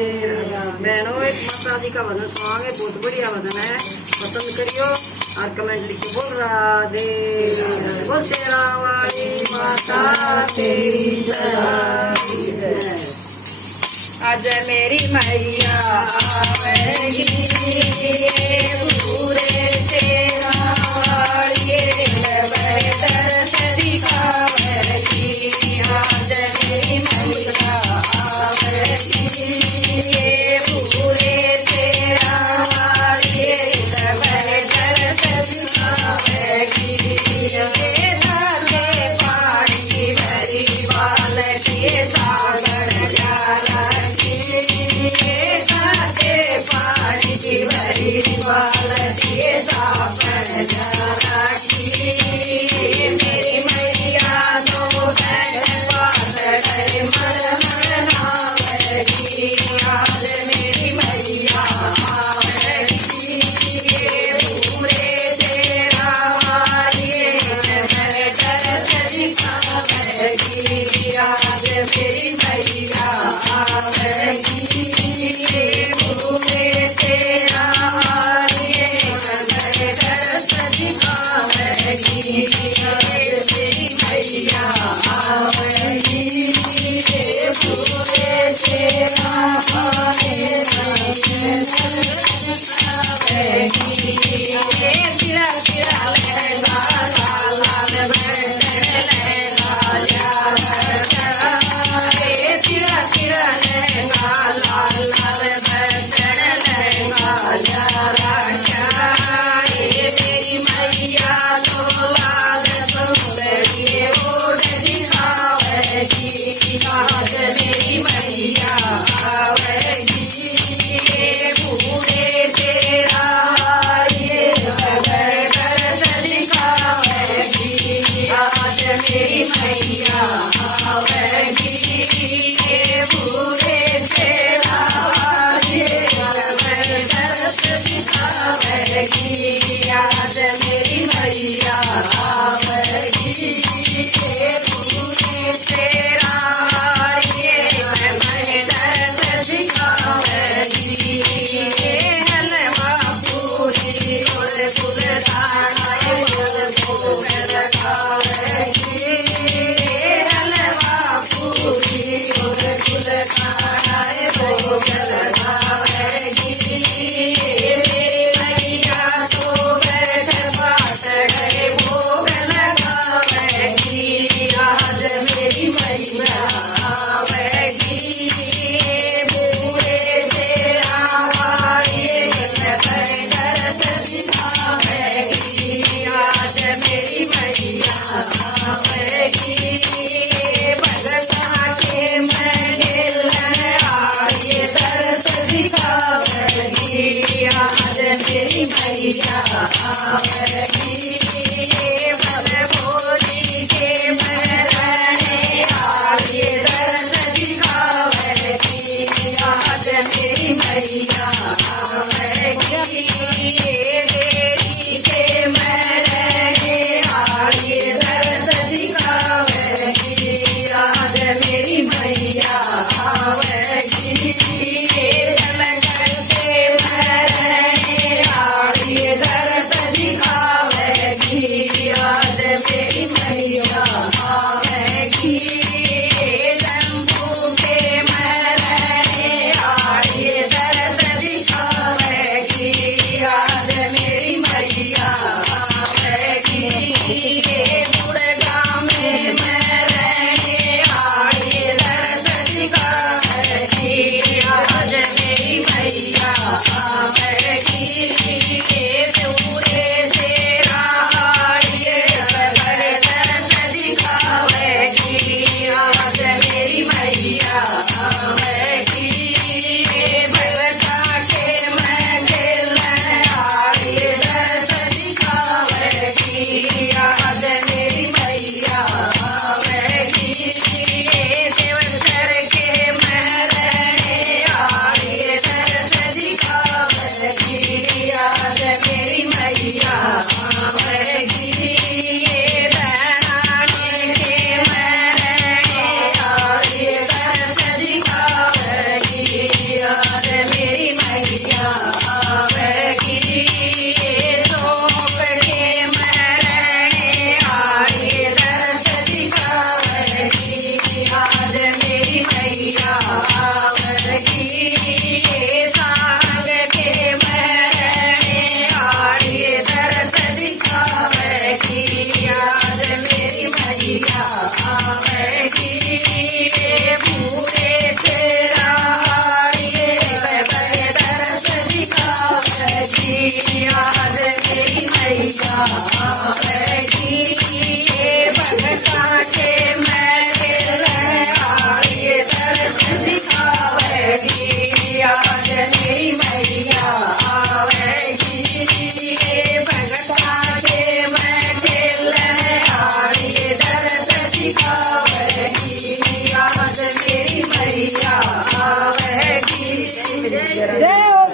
बहनों एक माता जी का भजन सुनाओगे, बहुत बढ़िया भजन है, पसंद करियो और कमेंट लिखो। बोल राधे बोल तेरा वाली माता तेरी जय। आज मेरी मैया आवेगी पूरे तेरा वाली दर्श दिखावेगी। आज मेरी मैया आवेगी पूरे तेरा वाली दर्श दिखावेगी। पानी भरी बाल के सागर पानी भरी बाल के सागर मेरी मैया तो आज मेरी मैया आवेगी पूरे तेरा वाली दर्श दिखावेगी। आज मेरी मैया आवेगी पूरे तेरा वाली दर्श दिखावेगी। मेरी मैया आवेगी पूरे तेरा वाली दर्श दिखावेगी। तेरा तेरा लहंगा लाल लाल बटन लहंगा तेरा तेरा लहंगा लाल लाल बटन लहंगा मेरी मैया तो लाल सुंदरी ओढ़ दिखावेगी। आज मेरी मैया आवेगी पूरे तेरा वाली दर्श दिखावेगी। आज मेरी मैया आवेगी पूरे तेरा वाली दर्श दिखावेगी। आज मेरी मैया आवेगी पूरे तेरा वाली दर्श दिखावेगी। हलवा पूरी गुड़ गुड़ दाना भोग लगावेगी। हलवा पूरी गुड़ गुड़ दाना भोग लगावेगी। मेरी मैया तो बैठ बाट गए भोग लगावेगी। आज मेरी मैया आवेगी पूरे तेरा वाली दर्श दिखावेगी। आज मेरी मैया आवेगी भगता के महल आए दर्श दिखावेगी। आज मेरी मैया आवेगी भोली के महल आए दर्श दिखावेगी। आज मेरी मैया आवेगी देवी के महल आए दर्श दिखावेगी। आज मेरी मैया आवेगी जलंधर के महल आए दर्श दिखावेगी। आज मेरी मैया आवेगी जम्मू के महल आए दर्श दिखावेगी। आज मेरी मैया आवेगी गुड़गांव में महल आए दर्श दिखावेगी। आज जय जय हो